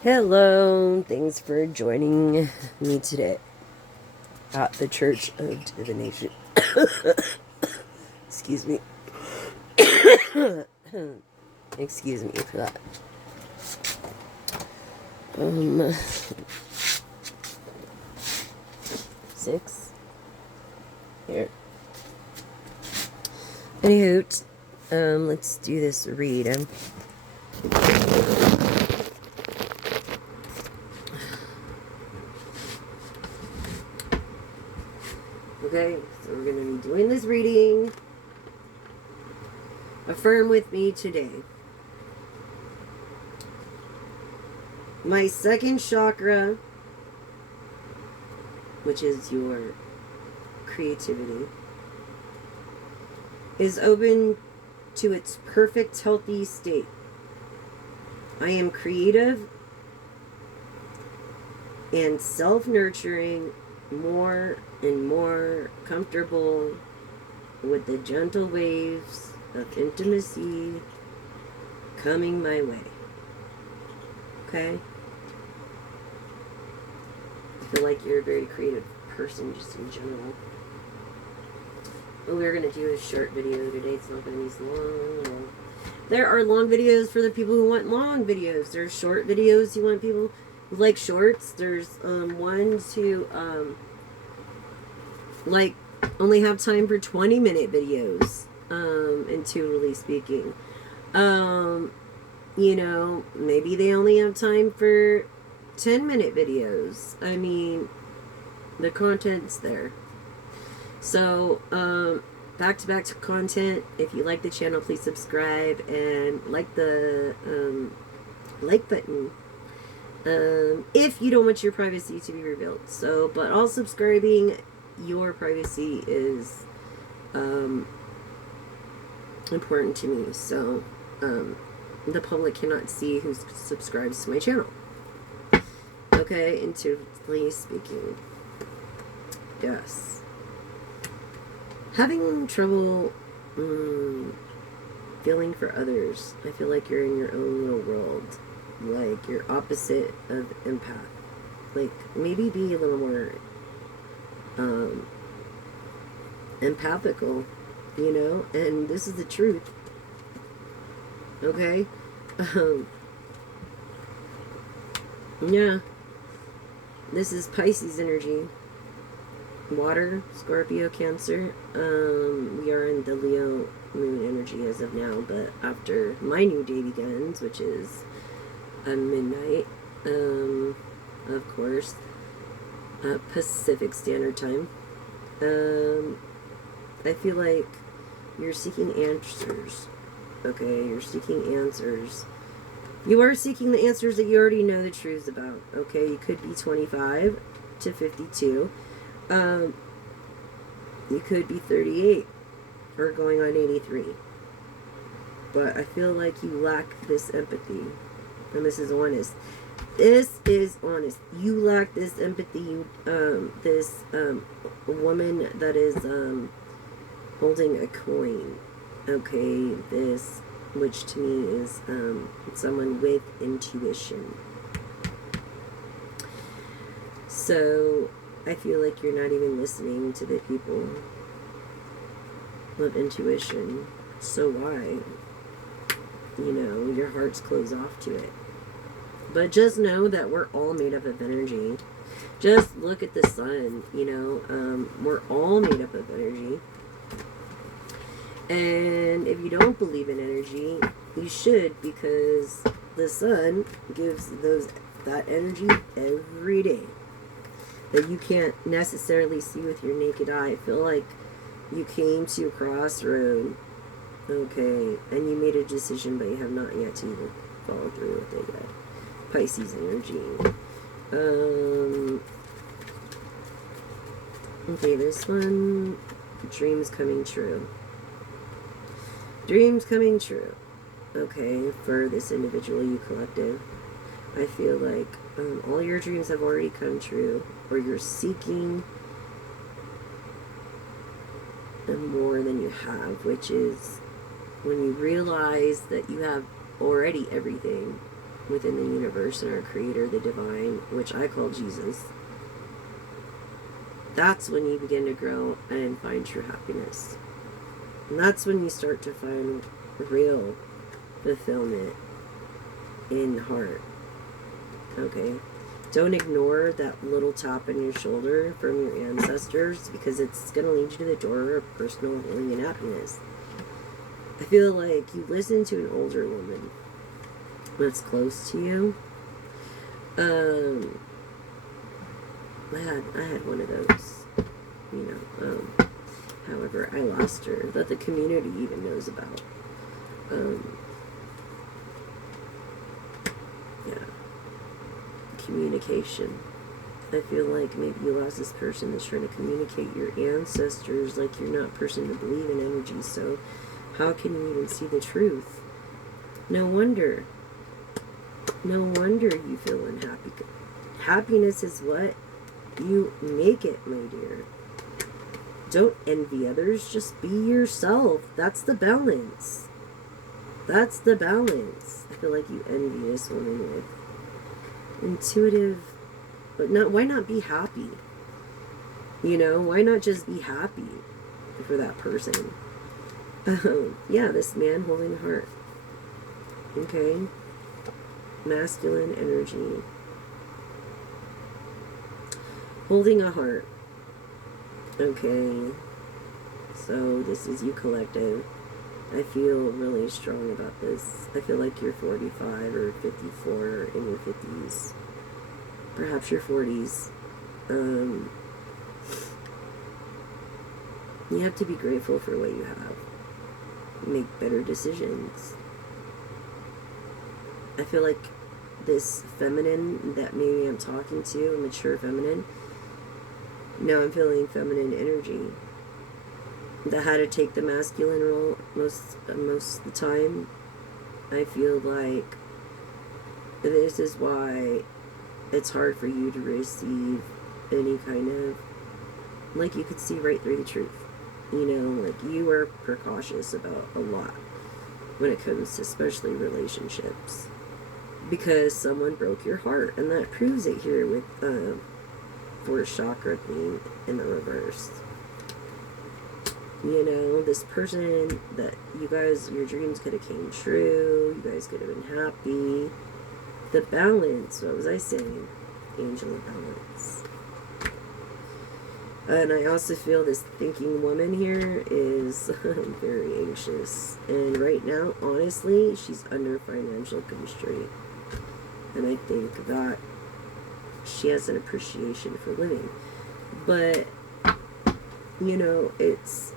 Hello, thanks for joining me today at the Church of Divination. Excuse me. Excuse me for that. Six. Here. Anywho, let's do this read. Okay, so we're going to be doing this reading. Affirm with me today. My second chakra, which is your creativity, is open to its perfect healthy state. I am creative and self-nurturing, more and more comfortable with the gentle waves of intimacy coming my way. Okay? I feel like you're a very creative person just in general. What we're going to do a short video today. It's not going to be so long. There are long videos for the people who want long videos. There's short videos you want people who like shorts. There's ones who like only have time for 20-minute videos, intuitively speaking. You know, maybe they only have time for 10-minute videos. I mean, the content's there. So, back-to-back content. If you like the channel, please subscribe and like the like button. If you don't want your privacy to be revealed. So, but all subscribing, your privacy is important to me. So, the public cannot see who subscribes to my channel. Okay, intuitively speaking. Yes. Having trouble feeling for others. I feel like you're in your own little world. Like you're opposite of empath. Like maybe be a little more empathical, you know? And this is the truth. Okay? Yeah. This is Pisces energy. Water, Scorpio, Cancer. We are in the Leo moon energy as of now, but after my new day begins, which is midnight, of course, Pacific Standard Time, I feel like you're seeking answers. Okay, you're seeking answers. You are seeking the answers that you already know the truths about. Okay, you could be 25 to 52. You could be 38 or going on 83. But I feel like you lack this empathy. And this is honest. This is honest. You lack this empathy. This woman that is holding a coin. Okay, this, which to me is someone with intuition. So I feel like you're not even listening to the people of intuition. So why? You know, your heart's closed off to it. But just know that we're all made up of energy. Just look at the sun, you know. We're all made up of energy. And if you don't believe in energy, you should, because the sun gives that energy every day that you can't necessarily see with your naked eye. I feel like you came to a crossroad, okay, and you made a decision, but you have not yet to even follow through with it yet. Pisces energy. Okay, this one, dreams coming true. Dreams coming true. Okay, for this individual, you collective. I feel like all your dreams have already come true, or you're seeking more than you have, which is when you realize that you have already everything, within the universe and our creator, the divine, which I call Jesus, that's when you begin to grow and find true happiness. And that's when you start to find real fulfillment in the heart. Okay? Don't ignore that little tap on your shoulder from your ancestors, because it's going to lead you to the door of personal healing and happiness. I feel like you listen to an older woman that's close to you. I had one of those, you know. However, I lost her, that the community even knows about. Yeah. Communication. I feel like maybe you lost this person that's trying to communicate your ancestors, like you're not a person to believe in energy, so how can you even see the truth? No wonder. No wonder you feel unhappy. Happiness is what you make it, my dear. Don't envy others, just be yourself. That's the balance. That's the balance. I feel like you envy this woman with intuitive, but not, why not be happy? You know, why not just be happy for that person? Yeah, this man holding a heart. Okay. Masculine energy. Holding a heart. Okay. So this is you, collective. I feel really strong about this. I feel like you're 45 or 54 or in your 50s. Perhaps your 40s. You have to be grateful for what you have. Make better decisions. I feel like this feminine that maybe I'm talking to, a mature feminine, now I'm feeling feminine energy that had to take the masculine role most of the time. I feel like this is why it's hard for you to receive any kind of, like, you could see right through the truth. You know, like, you are precautious about a lot when it comes to especially relationships, because someone broke your heart, and that proves it here with fourth chakra being in the reverse. You know, this person that you guys, your dreams could have came true, you guys could have been happy. The balance, what was I saying? Angel of balance. And I also feel this thinking woman here is very anxious. And right now, honestly, she's under financial constraint. And I think that she has an appreciation for living. But, you know, it's,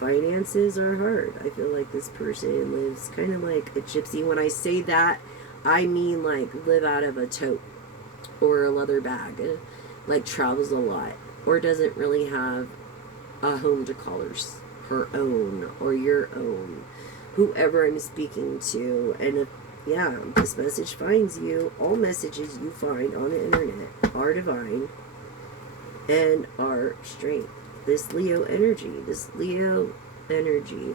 finances are hard. I feel like this person lives kind of like a gypsy. When I say that, I mean like live out of a tote or a leather bag. Like travels a lot. Or doesn't really have a home to call her own or your own. Whoever I'm speaking to. And if, yeah, this message finds you, all messages you find on the internet are divine and are strength. This Leo energy,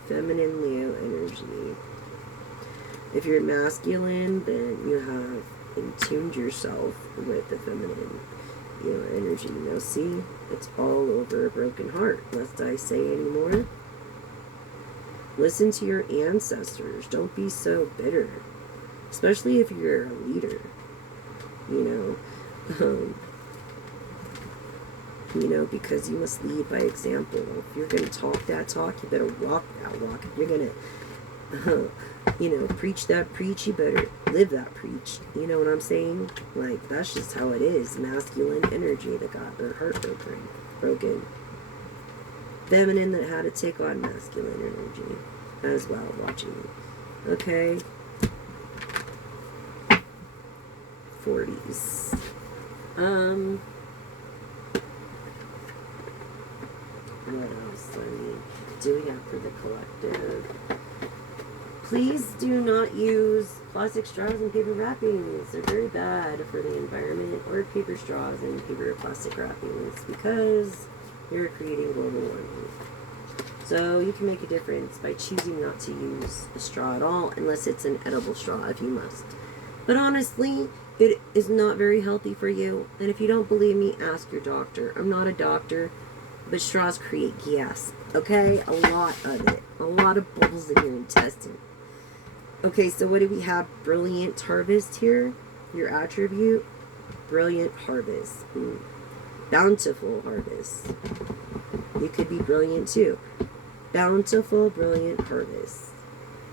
feminine Leo energy. If you're masculine, then you have in-tuned yourself with the feminine energy. Now see, it's all over a broken heart. Lest I say anymore. Listen to your ancestors. Don't be so bitter. Especially if you're a leader. Because you must lead by example. If you're going to talk that talk, you better walk that walk. If you're going to, preach that preach, you better live that preach. You know what I'm saying? Like, that's just how it is. Masculine energy that got their heart broken. Feminine that had to take on masculine energy as well, watching. Okay? 40s. What else do we have for the collective? Please do not use plastic straws and paper wrappings. They're very bad for the environment, or paper straws and paper or plastic wrappings, because you're creating global warming. So you can make a difference by choosing not to use a straw at all, unless it's an edible straw, if you must. But honestly, it is not very healthy for you. And if you don't believe me, ask your doctor. I'm not a doctor, but straws create gas. Okay? A lot of it. A lot of bubbles in your intestine. Okay, so what do we have? Brilliant harvest here. Your attribute. Brilliant harvest. Bountiful harvest. You could be brilliant too. Bountiful, brilliant harvest.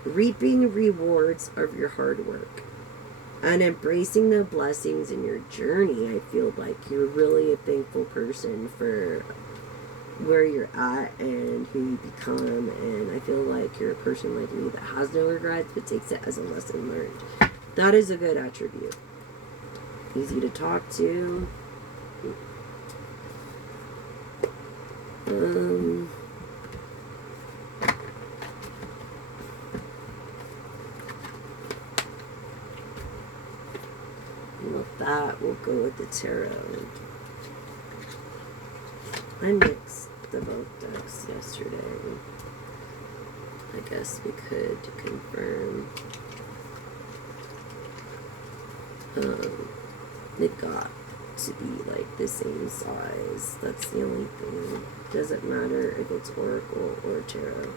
Reaping rewards of your hard work. And embracing the blessings in your journey. I feel like you're really a thankful person for where you're at and who you become. And I feel like you're a person like me that has no regrets but takes it as a lesson learned. That is a good attribute. Easy to talk to. With that, we'll go with the tarot. I mixed the both decks yesterday. I guess we could confirm. It got to be like the same size. That's the only thing. Doesn't matter if it's Oracle or Tarot.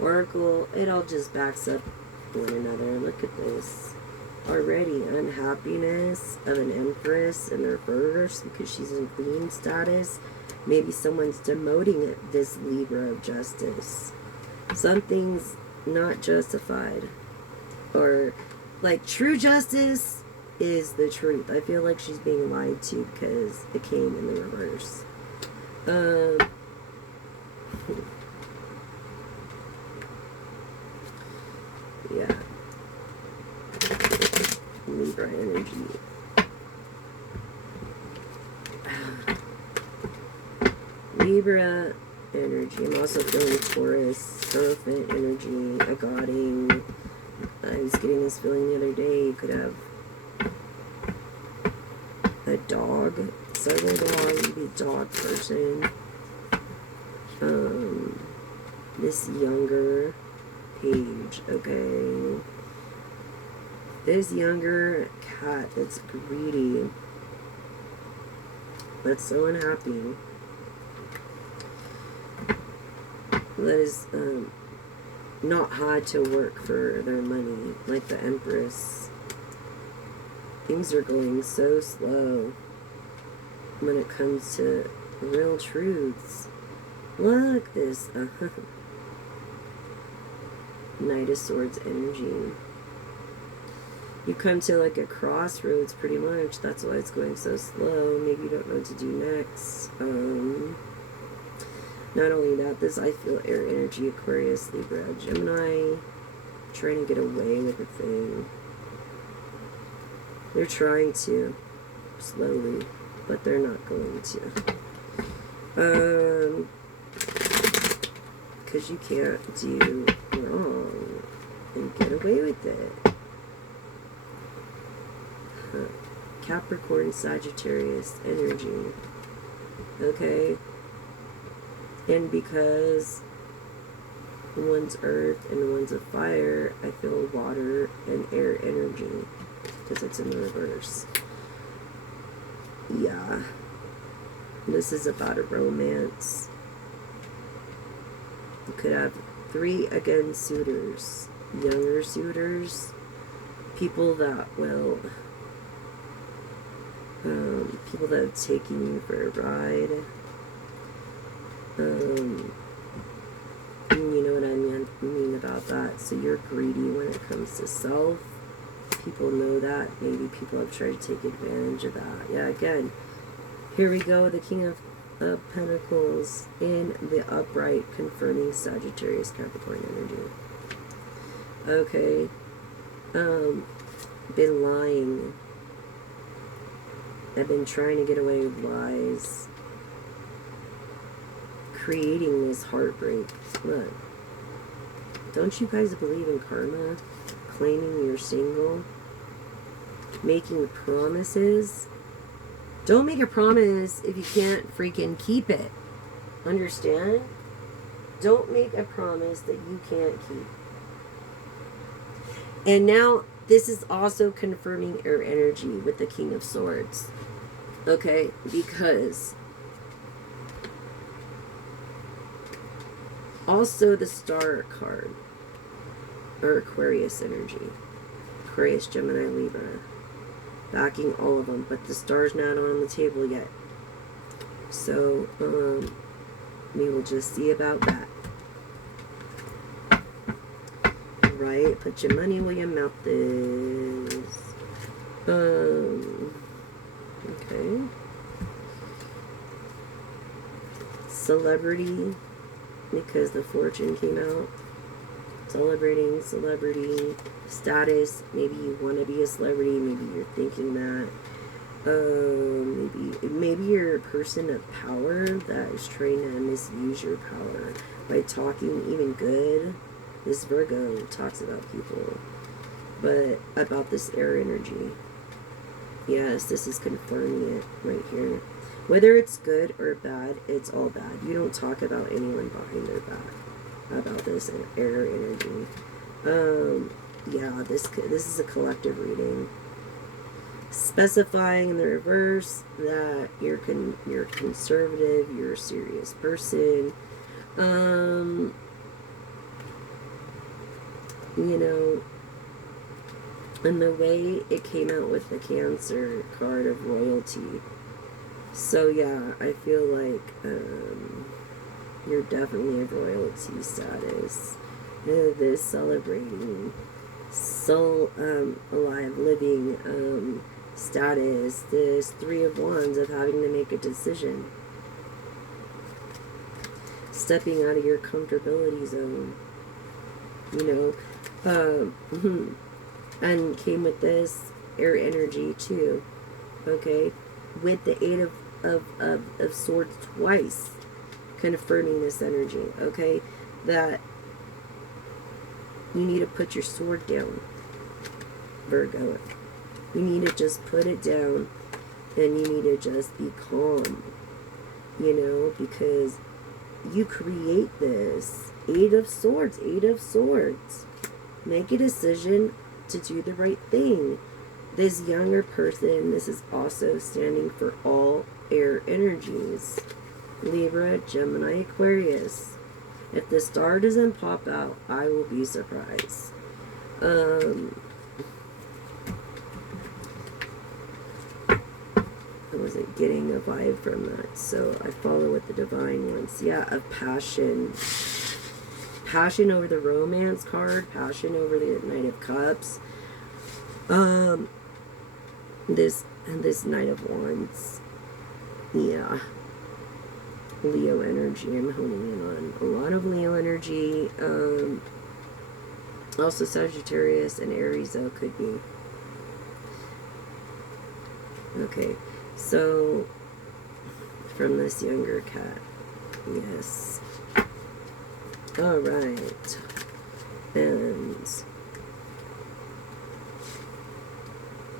Oracle, it all just backs up one another. Look at this. Already unhappiness of an Empress in reverse because she's in Queen status. Maybe someone's demoting this Libra of Justice. Something's not justified. Or, like, true justice is the truth. I feel like she's being lied to because it came in the reverse. Yeah. Libra energy. Libra energy. I'm also feeling Taurus, Elephant energy, a godding. I was getting this feeling the other day. You could have a dog, several dogs, you'd be a dog person. This younger page, okay. This younger cat that's greedy, that's so unhappy, that is not had to work for their money, like the Empress. Things are going so slow when it comes to real truths. Look, this Knight of Swords energy. You come to like a crossroads pretty much. That's why it's going so slow. Maybe you don't know what to do next. Not only that, this I feel air energy, Aquarius, Libra, Gemini, trying to get away with a thing. They're trying to, slowly, but they're not going to. Because you can't do wrong and get away with it. Capricorn, Sagittarius energy. Okay? And because one's earth and one's a fire, I feel water and air energy. Because it's in the reverse. Yeah. This is about a romance. You could have 3 again suitors. Younger suitors. People that will... people that have taken you for a ride. You know what I mean about that. So you're greedy when it comes to self. People know that. Maybe people have tried to take advantage of that. Yeah, again, here we go. The King of Pentacles in the upright, confirming Sagittarius, Capricorn energy. Okay. Been lying. I've been trying to get away with lies. Creating this heartbreak. Look. Don't you guys believe in karma? Claiming you're single? Making promises? Don't make a promise if you can't freaking keep it. Understand? Don't make a promise that you can't keep. And now, this is also confirming air energy with the King of Swords. Okay, because also the Star card, or Aquarius energy. Aquarius, Gemini, Libra. Backing all of them, but the Star's not on the table yet. So, we will just see about that. Right? Put your money where your mouth is. Okay. Celebrity, because the Fortune came out. Celebrating celebrity status. Maybe you want to be a celebrity. Maybe you're thinking that. Maybe you're a person of power that is trying to misuse your power by talking even good. This Virgo talks about people, but about this air energy. Yes, this is confirming it right here. Whether it's good or bad, it's all bad. You don't talk about anyone behind their back about this air energy. Yeah, this is a collective reading, specifying in the reverse that you're conservative, you're a serious person. You know, and the way it came out with the Cancer card of royalty. So yeah, I feel like you're definitely a royalty status. This celebrating soul alive living status. This Three of Wands of having to make a decision. Stepping out of your comfortability zone. You know, and came with this air energy too. Okay, with the Eight of Swords twice, confirming this energy. Okay, that you need to put your sword down, Virgo. You need to just put it down, and you need to just be calm. You know, because you create this. Eight of Swords, Eight of Swords. Make a decision to do the right thing. This younger person, this is also standing for all air energies. Libra, Gemini, Aquarius. If the Star doesn't pop out, I will be surprised. I wasn't getting a vibe from that, so I follow with the divine ones. Yeah, of passion. Passion over the Romance card. Passion over the Knight of Cups. This Knight of Wands. Yeah. Leo energy I'm honing in on. A lot of Leo energy. Also Sagittarius and Aries though could be. Okay. So from this younger cat. Yes. Alright. And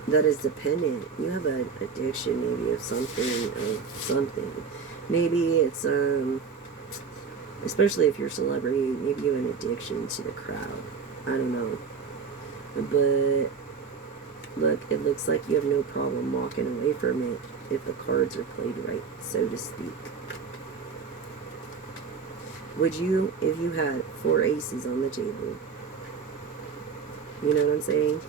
that is dependent. You have an addiction maybe of something. Maybe it's especially if you're a celebrity, maybe you have an addiction to the crowd. I don't know. But look, it looks like you have no problem walking away from it if the cards are played right, so to speak. Would you, if you had 4 aces on the table? You know what I'm saying?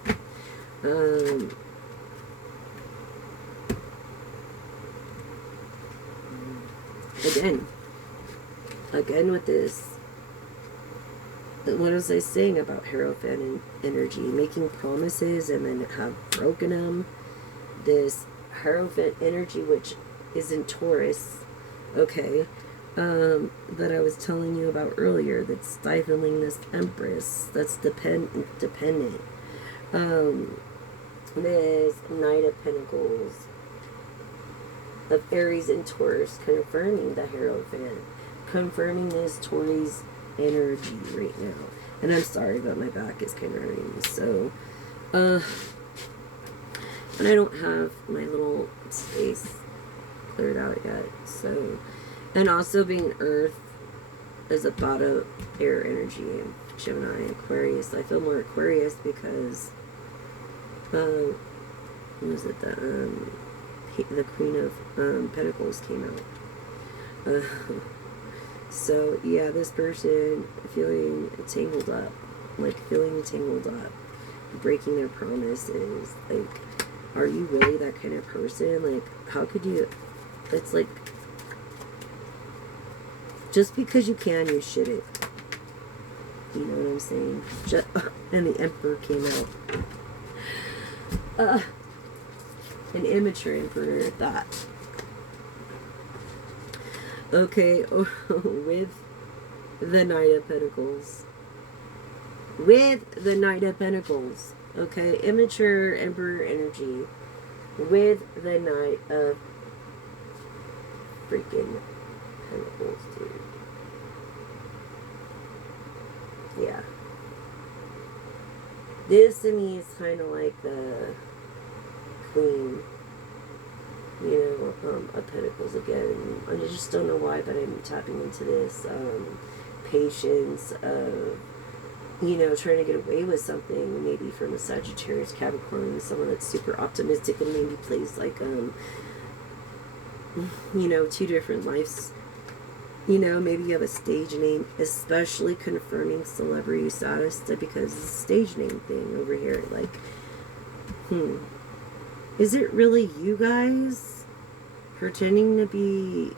Again with this, what was I saying about Hierophant energy? Making promises and then have broken them. This Hierophant energy, which is in Taurus, okay, that I was telling you about earlier, that's stifling this Empress, that's dependent. This Knight of Pentacles of Aries and Taurus, confirming the Hierophant, confirming this Taurus energy right now. And I'm sorry, but my back is kind of hurting. So, and I don't have my little space cleared out yet. So, and also being Earth is about air energy. Gemini, Aquarius. I feel more Aquarius because what was it? The Queen of Pentacles came out. So yeah, this person feeling tangled up, breaking their promises. Like, are you really that kind of person? Like, how could you? It's like, just because you can, you shouldn't. You know what I'm saying? And the Emperor came out. An immature Emperor at that. Okay, with the Knight of Pentacles. With the Knight of Pentacles. Okay, immature Emperor energy. With the Knight of freaking Pentacles, dude. Yeah. This to me is kind of like the Queen, of Pentacles again. I just don't know why, but I'm tapping into this patience of, trying to get away with something, maybe from a Sagittarius, Capricorn, someone that's super optimistic and maybe plays like, two different lives. Maybe you have a stage name, especially confirming celebrity status, because it's a stage name thing over here. Like, is it really you guys pretending to be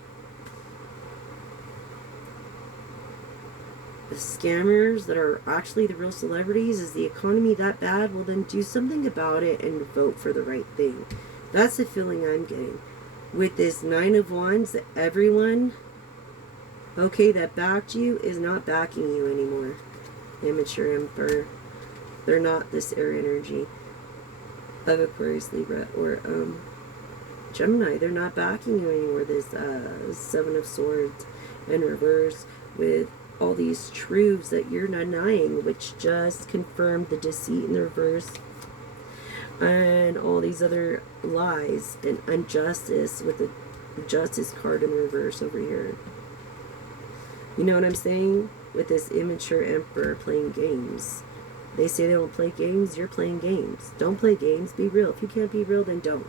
the scammers that are actually the real celebrities? Is the economy that bad? Well, then do something about it and vote for the right thing. That's the feeling I'm getting. With this Nine of Wands, that everyone, that backed you is not backing you anymore. Immature Emperor. They're not this air energy of Aquarius, Libra, or Gemini. They're not backing you anymore. This Seven of Swords in reverse with all these truths that you're denying, which just confirmed the deceit in the reverse, and all these other lies and injustice with the Justice card in reverse over here. You know what I'm saying? With this immature Emperor playing games. They say they don't play games. You're playing games. Don't play games. Be real. If you can't be real, then don't.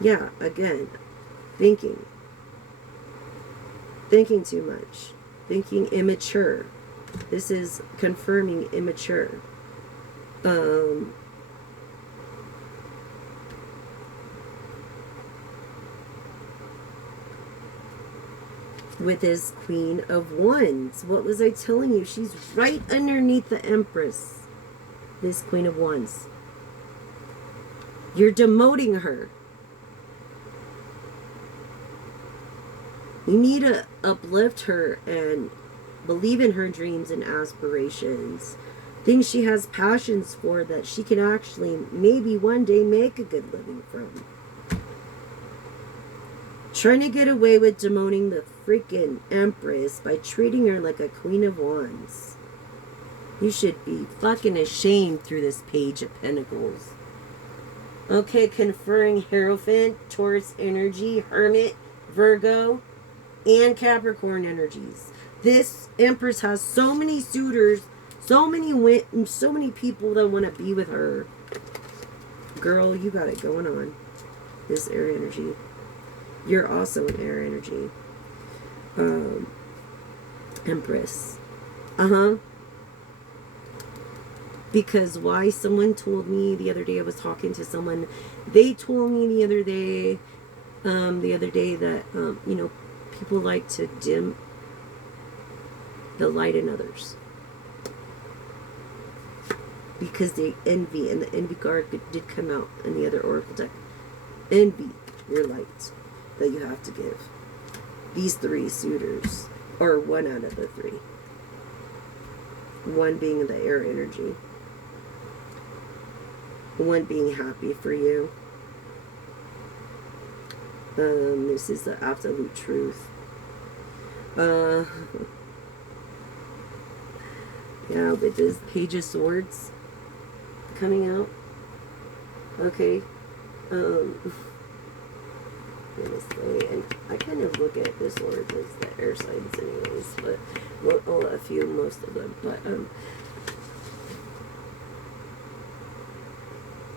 Yeah, again, thinking too much. Thinking immature. This is confirming immature. With his Queen of Wands. What was I telling you? She's right underneath the Empress. This Queen of Wands. You're demoting her. You need to uplift her and believe in her dreams and aspirations. Things she has passions for that she can actually maybe one day make a good living from. Trying to get away with demoting the freaking Empress by treating her like a Queen of Wands. You should be fucking ashamed through this Page of Pentacles. Okay, conferring Hierophant, Taurus energy, Hermit, Virgo, and Capricorn energies. This Empress has so many suitors, so many people that want to be with her. Girl, you got it going on. This air energy. You're also an air energy. Empress. Because why? Someone told me the other day, I was talking to someone, they told me the other day that, people like to dim the light in others. Because they envy, and the envy card did come out in the other oracle deck. Envy your light that you have to give. These three suitors, or one out of the three. One being the air energy. One being happy for you. This is the absolute truth. Yeah, with this Page of Swords coming out. Okay. And I kind of look at the swords as the air signs anyways, but most of them, but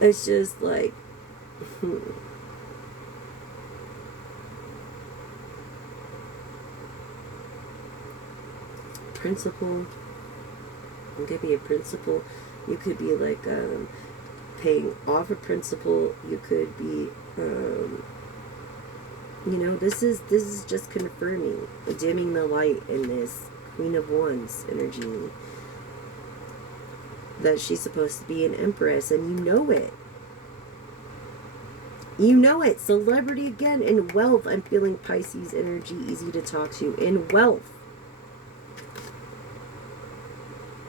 It's just like, principal. It could be a principal. You could be like paying off a principal. You could be, this is just confirming, dimming the light in this Queen of Wands energy. That she's supposed to be an empress, and you know it. You know it. Celebrity again. In wealth, I'm feeling Pisces energy, easy to talk to. In wealth.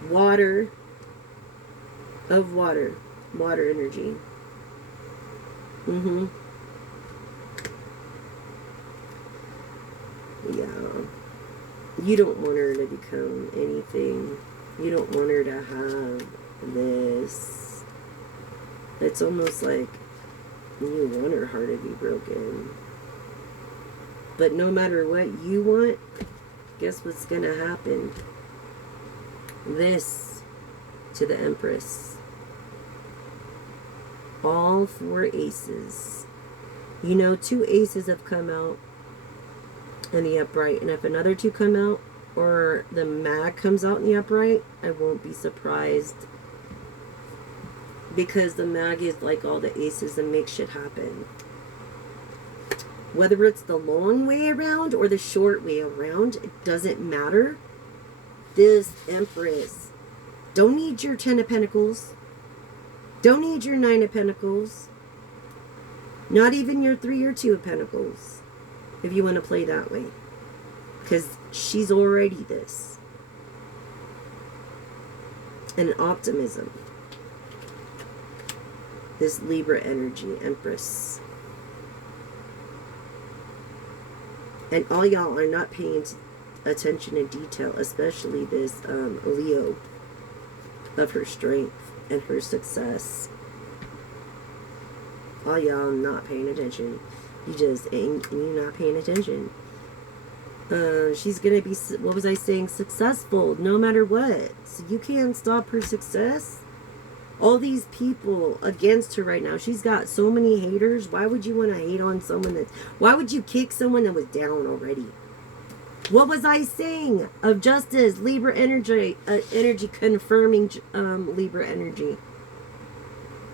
Water. Of water. Water energy. Yeah. You don't want her to become anything. You don't want her to have this. It's almost like you want her heart to be broken. But no matter what you want, guess what's going to happen? This to the Empress. All 4 aces. 2 aces have come out in the upright. And if another 2 come out, or the mag comes out in the upright, I won't be surprised. Because the mag is like all the aces and makes shit happen. Whether it's the long way around or the short way around, it doesn't matter. This Empress don't need your 10 of Pentacles. Don't need your 9 of Pentacles. Not even your 3 or 2 of Pentacles. If you want to play that way. Because she's already this. And optimism. This Libra energy, Empress. And all y'all are not paying attention in detail, especially this Leo, of her strength and her success. All y'all not paying attention. You just ain't, you're not paying attention. She's gonna be, what was I saying, successful no matter what. So you can't stop her success. All these people against her right now. She's got so many haters. Why would you want to hate on someone that's... Why would you kick someone that was down already? What was I saying? Of justice, Libra energy, energy confirming Libra energy.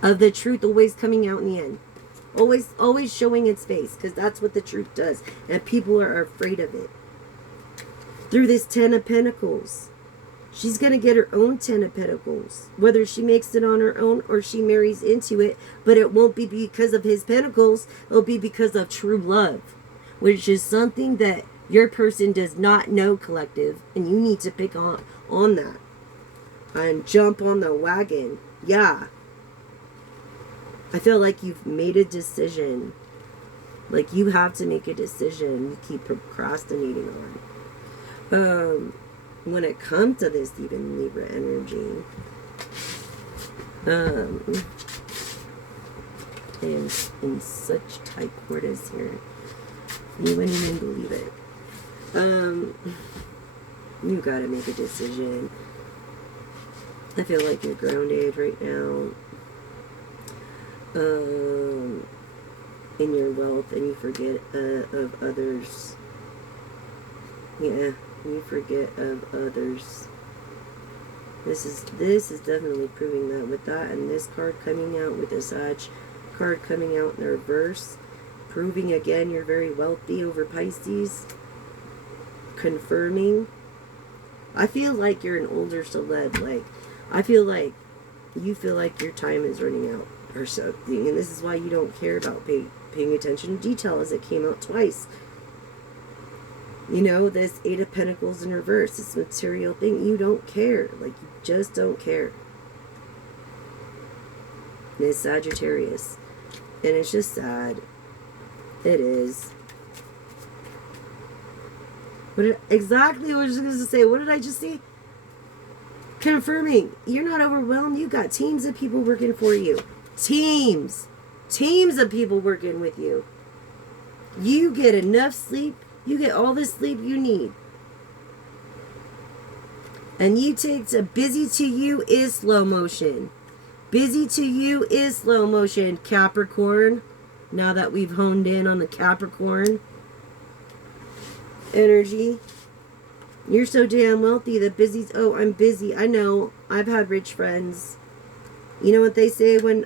Of the truth always coming out in the end. Always showing its face. Because that's what the truth does. And people are afraid of it. Through this 10 of Pentacles. She's going to get her own 10 of Pentacles. Whether she makes it on her own or she marries into it. But it won't be because of his Pentacles. It'll be because of true love. Which is something that your person does not know, collective. And you need to pick on that. And jump on the wagon. Yeah. I feel like you've made a decision. Like you have to make a decision. You keep procrastinating on. When it comes to this even Libra energy, and in such tight quarters here, you wouldn't even believe it. You gotta make a decision. I feel like you're grounded right now. In your wealth, and you forget of others. Yeah. You forget of others. This is definitely proving that with that, and this card coming out with the Sag card coming out in the reverse, proving again you're very wealthy over Pisces. Confirming. I feel like you're an older celeb. Like I feel like you feel like your time is running out or something, and this is why you don't care about paying attention to detail, as it came out twice. This 8 of Pentacles in reverse, this material thing, you don't care. Like, you just don't care. And it's Sagittarius. And it's just sad. It is. Exactly what I was going to say. What did I just see? Confirming. You're not overwhelmed. You got teams of people working for you. Teams. Teams of people working with you. You get enough sleep. You get all the sleep you need. And you take to busy to you is slow motion. Busy to you is slow motion, Capricorn. Now that we've honed in on the Capricorn energy. You're so damn wealthy that busy's, oh, I'm busy. I know. I've had rich friends. You know what they say when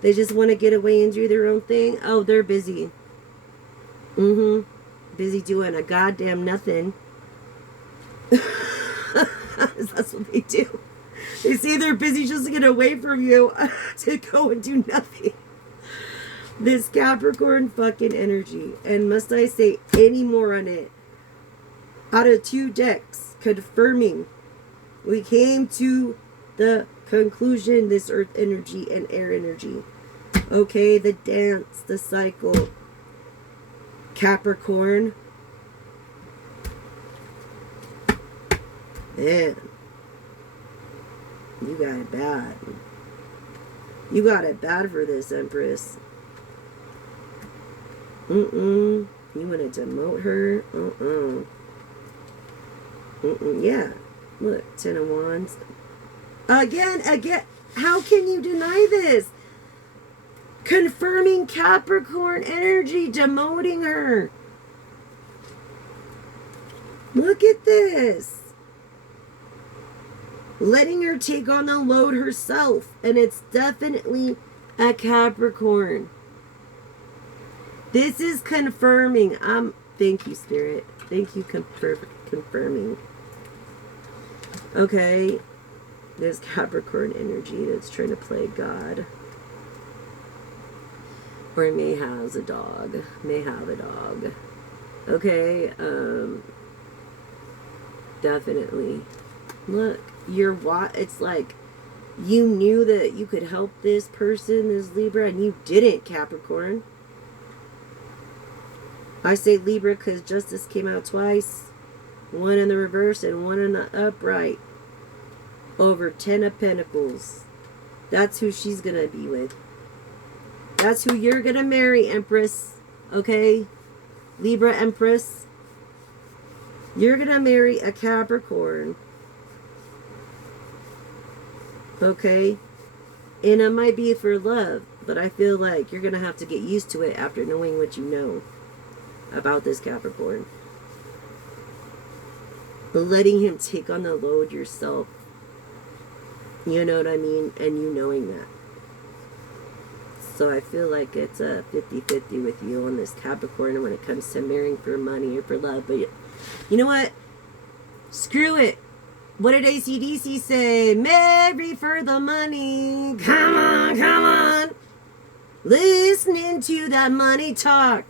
they just want to get away and do their own thing? Oh, they're busy. Busy doing a goddamn nothing. That's what they do. They say they're busy just to get away from you to go and do nothing. This Capricorn fucking energy. And must I say any more on it? Out of 2 decks, confirming, we came to the conclusion, this earth energy and air energy. Okay, the dance, the cycle. Capricorn. Man. You got it bad. You got it bad for this, Empress. You want to demote her? Yeah. Look, 10 of Wands. Again. How can you deny this? Confirming Capricorn energy, demoting her. Look at this. Letting her take on the load herself. And it's definitely a Capricorn. This is confirming. Thank you, Spirit. Thank you, confirming. Okay. There's Capricorn energy that's trying to play God. Or may have a dog. Okay. Definitely. Look, it's like you knew that you could help this person, this Libra, and you didn't, Capricorn. I say Libra because Justice came out twice. One in the reverse and one in the upright. Over 10 of Pentacles. That's who she's going to be with. That's who you're going to marry, Empress. Okay? Libra Empress. You're going to marry a Capricorn. Okay? And it might be for love, but I feel like you're going to have to get used to it after knowing what you know about this Capricorn. Letting him take on the load yourself. You know what I mean? And you knowing that. So I feel like it's a 50-50 with you on this Capricorn when it comes to marrying for money or for love. But you know what? Screw it. What did AC/DC say? Marry for the money. Come on. Listening to that money talk.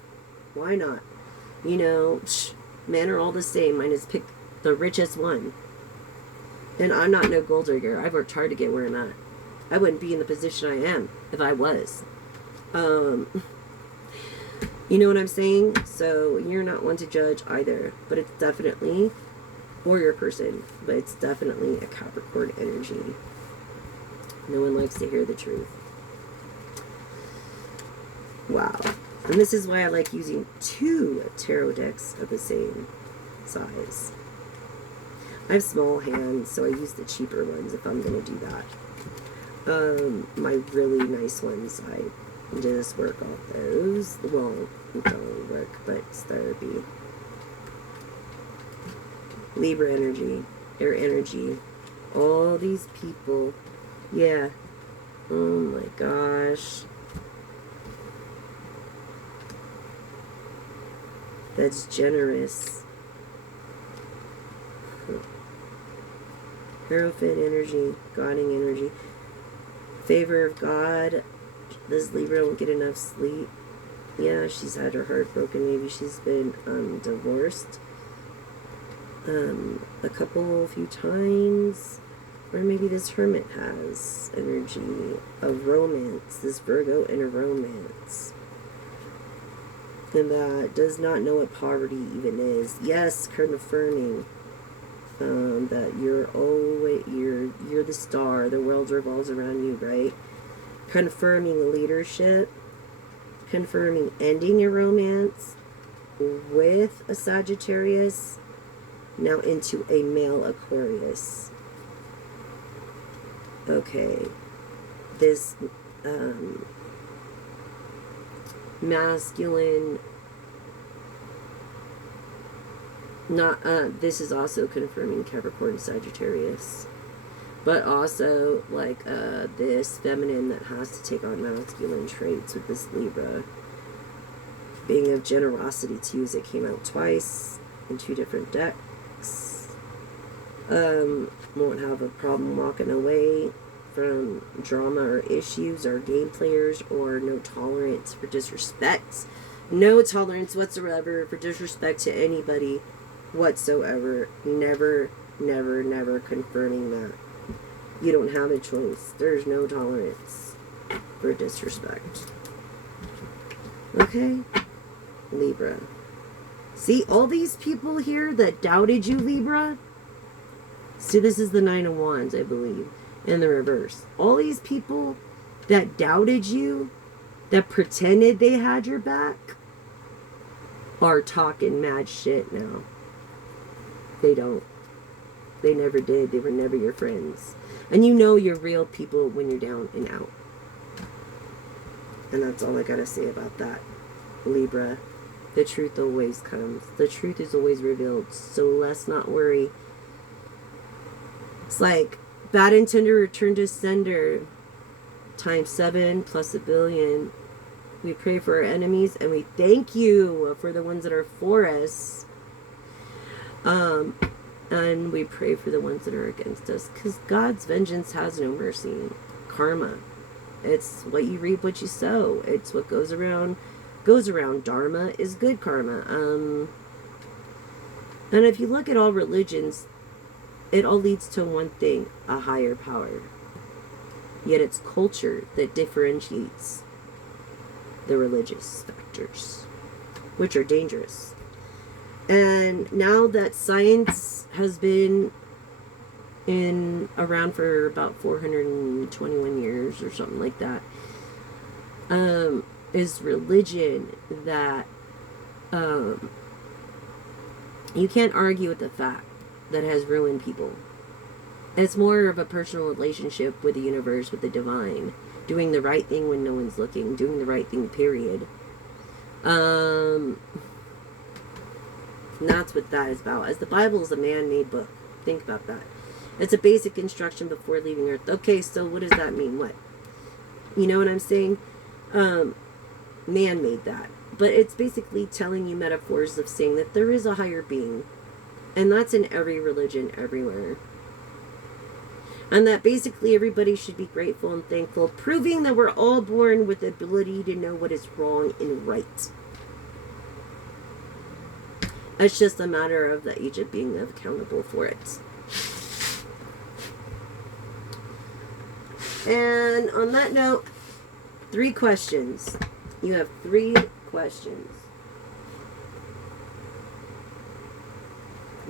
Why not? You know, men are all the same. Mine is pick the richest one. And I'm not no gold digger. I've worked hard to get where I'm at. I wouldn't be in the position I am if I was. You know what I'm saying? So you're not one to judge either. But it's definitely warrior person. But it's definitely a Capricorn energy. No one likes to hear the truth. Wow. And this is why I like using 2 tarot decks of the same size. I have small hands, so I use the cheaper ones if I'm going to do that. My really nice ones, I just work off those. Well, it don't work, but it's therapy. Libra energy, air energy, all these people. Yeah. Oh my gosh. That's generous. Hierophant energy, godding energy. Favor of God. This Libra won't get enough sleep. Yeah, she's had her heart broken. Maybe she's been divorced a few times. Or maybe this Hermit has energy of romance. This Virgo in a romance. And that does not know what poverty even is. Yes, confirming that you're the star. The world revolves around you, right? Confirming leadership. Confirming ending your romance with a Sagittarius. Now into a male Aquarius. Okay. this masculine, not this is also confirming Capricorn, Sagittarius, but also like this feminine that has to take on masculine traits with this Libra being of generosity too, as it came out twice in 2 different decks. Won't have a problem walking away from drama or issues or game players, or no tolerance for disrespect. No tolerance whatsoever for disrespect to anybody whatsoever. Never, never, never confirming that. You don't have a choice. There's no tolerance for disrespect. Okay? Libra. See, all these people here that doubted you, Libra. See, this is the 9 of Wands, I believe, in the reverse. All these people that doubted you, that pretended they had your back, are talking mad shit now. They don't. They never did. They were never your friends. And you know you're real people when you're down and out. And that's all I gotta say about that, Libra. The truth always comes. The truth is always revealed. So let's not worry. It's like bad intender return to sender times 7 plus 1 billion. We pray for our enemies and we thank you for the ones that are for us. And we pray for the ones that are against us, because God's vengeance has no mercy. Karma. It's what you reap, what you sow. It's what goes around. Dharma is good karma. And if you look at all religions, it all leads to one thing: a higher power. Yet it's culture that differentiates the religious factors, which are dangerous. And now that science has been around for about 421 years or something like that, is religion that you can't argue with the fact that has ruined people. It's more of a personal relationship with the universe, with the divine, doing the right thing when no one's looking, doing the right thing, period. And that's what that is about. As the Bible is a man-made book. Think about that. It's a basic instruction before leaving Earth. Okay, so what does that mean? What? You know what I'm saying? Man made that. But it's basically telling you metaphors of saying that there is a higher being. And that's in every religion, everywhere. And that basically everybody should be grateful and thankful, proving that we're all born with the ability to know what is wrong and right. It's just a matter of the age of being accountable for it. And on that note, 3 questions. You have 3 questions.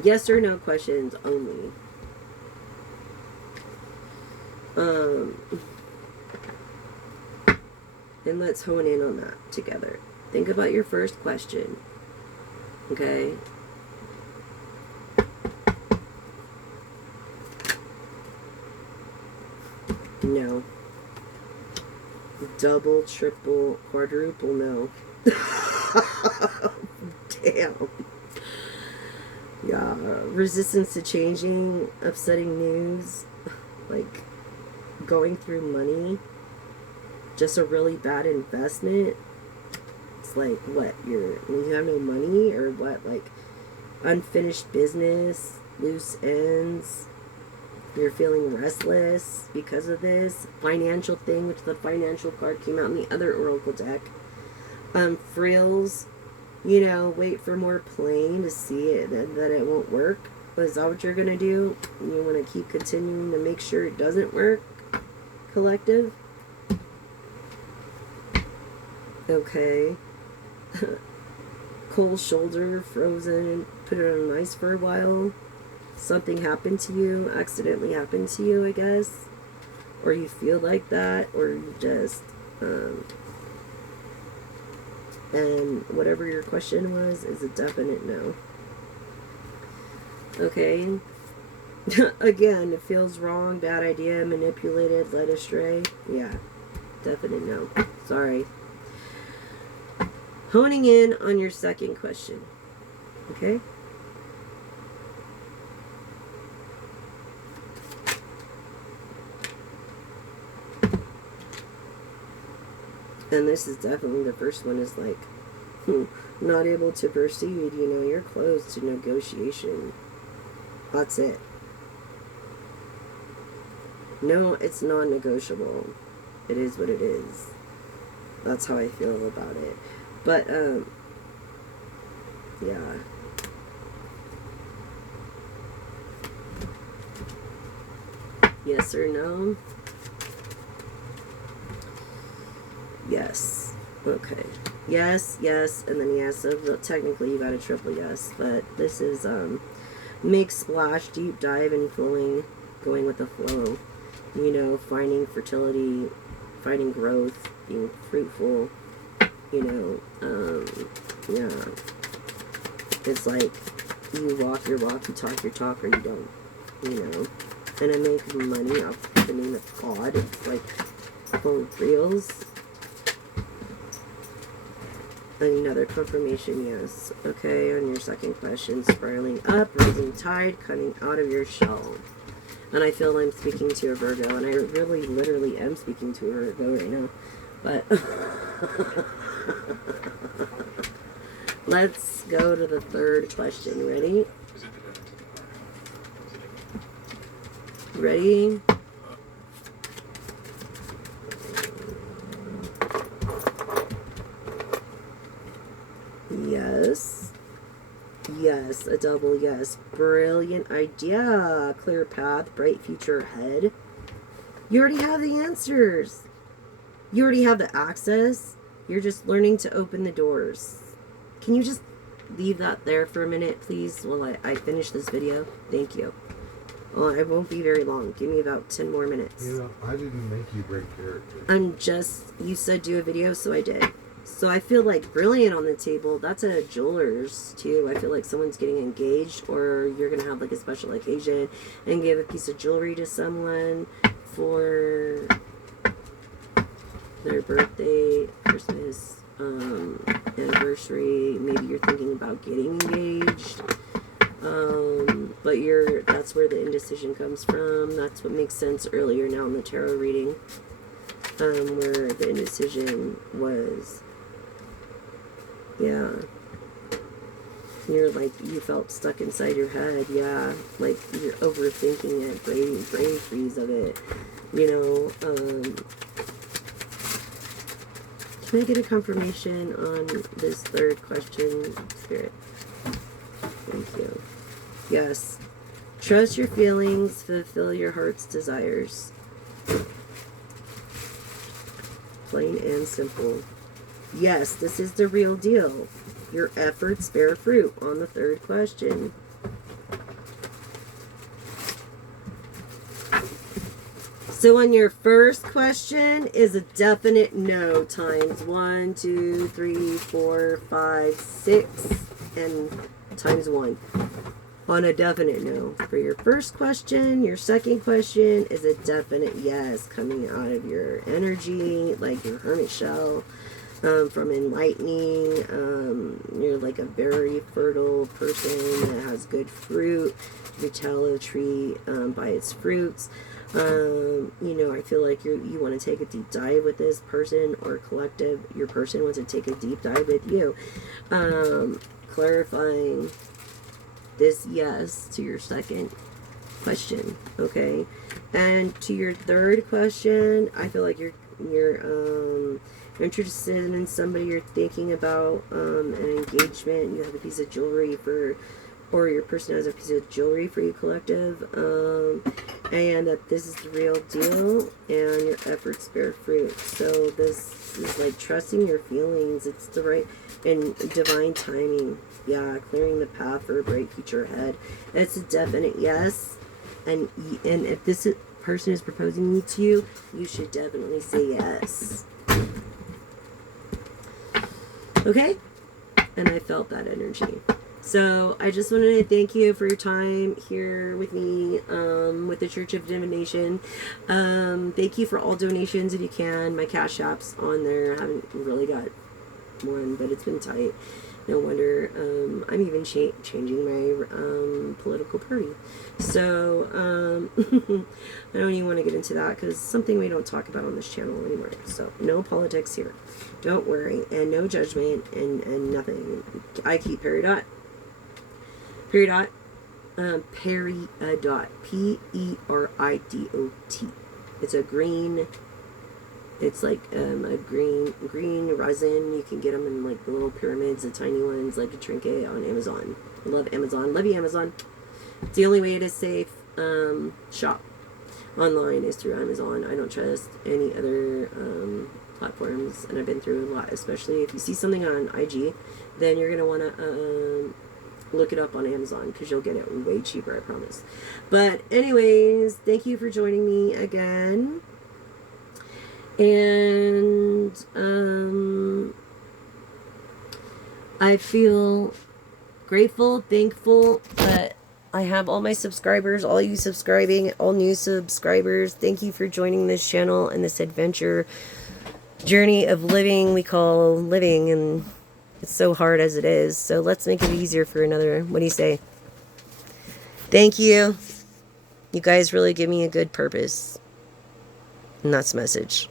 Yes or no questions only. And let's hone in on that together. Think about your first question. Okay? No. Double, triple, quadruple, no. Damn. Yeah. Resistance to changing, upsetting news, like going through money, just a really bad investment. It's like, what, you have no money, or what, like unfinished business, loose ends, you're feeling restless because of this financial thing, which the financial card came out in the other oracle deck. Frills, wait for more plain to see it, that it won't work. Is that what you're gonna do? You want to keep continuing to make sure it doesn't work, collective? Okay. Cold shoulder, frozen, put it on ice for a while. Something happened to you, accidentally happened to you, I guess. Or you feel like that, or you just, and whatever your question was is a definite no. Okay. Again, it feels wrong, bad idea, manipulated, led astray. Yeah, definite no. Sorry. Honing in on your second question. Okay? And this is definitely, the first one is like, not able to proceed, you're closed to negotiation. That's it. No, it's non-negotiable. It is what it is. That's how I feel about it. But, yeah. Yes or no? Yes. Okay. Yes, yes, and then yes. So technically you got a triple yes, but this is make splash, deep dive, and flowing, going with the flow. Finding fertility, finding growth, being fruitful. Yeah. It's like you walk your walk, you talk your talk, or you don't. And I make money off the name of God. It's like for reals. Another confirmation, yes. Okay, on your second question, spiraling up, rising tide, cutting out of your shell. And I feel I'm speaking to a Virgo, and I really, literally am speaking to a Virgo right now. But let's go to the third question. Ready? Ready? Yes. Yes, a double yes. Brilliant idea. Clear path, bright future ahead. You already have the answers. You already have the access. You're just learning to open the doors. Can you just leave that there for a minute, please, while I finish this video? Thank you. Well, it won't be very long. Give me about 10 more minutes. I didn't make you break character. You said do a video, so I did. So I feel like brilliant on the table. That's at a jeweler's too. I feel like someone's getting engaged, or you're going to have like a special occasion and give a piece of jewelry to someone for their birthday, Christmas, anniversary. Maybe you're thinking about getting engaged. But that's where the indecision comes from. That's what makes sense earlier now in the tarot reading. Where the indecision was, yeah. You felt stuck inside your head, yeah. Like you're overthinking it, brain freeze of it, Can I get a confirmation on this third question, Spirit? Thank you. Yes. Trust your feelings, fulfill your heart's desires. Plain and simple. Yes, this is the real deal. Your efforts bear fruit on the third question. So on your first question is a definite no times 1, 2, 3, 4, 5, 6, and times 1. On a definite no. For your first question, your second question is a definite yes, coming out of your energy, like your hermit shell, from enlightening. You're like a very fertile person that has good fruit. You tell a tree by its fruits. I feel like you want to take a deep dive with this person or collective. Your person wants to take a deep dive with you. Clarifying this yes to your second question, okay? And to your third question, I feel like you're interested in somebody, you're thinking about an engagement, you have a piece of jewelry or your person has a piece of jewelry for you, collective, and that this is the real deal and your efforts bear fruit. So this is like trusting your feelings. It's the right and divine timing. Yeah, clearing the path for a bright future ahead. It's a definite yes. And if this person is proposing to you, you should definitely say yes. Okay? And I felt that energy. So I just wanted to thank you for your time here with me, with the Church of Divination. Thank you for all donations if you can. My Cash App's on there. I haven't really got one, but it's been tight. No wonder. I'm even changing my political party. So I don't even want to get into that because it's something we don't talk about on this channel anymore. So no politics here. Don't worry. And no judgment and nothing. I keep peridot. Peridot. Peridot. Peridot. It's a green. It's like a green resin. You can get them in like the little pyramids, the tiny ones, like a trinket on Amazon. I love Amazon. Love you, Amazon. It's the only way to safe shop online is through Amazon. I don't trust any other platforms, and I've been through a lot. Especially if you see something on IG, then you're gonna want to look it up on Amazon because you'll get it way cheaper. I promise. But anyways, thank you for joining me again. And I feel grateful, thankful that I have all my subscribers, all you subscribing, all new subscribers. Thank you for joining this channel and this adventure journey of living we call living, and it's so hard as it is. So let's make it easier for another. What do you say? Thank you. You guys really give me a good purpose. And that's the message.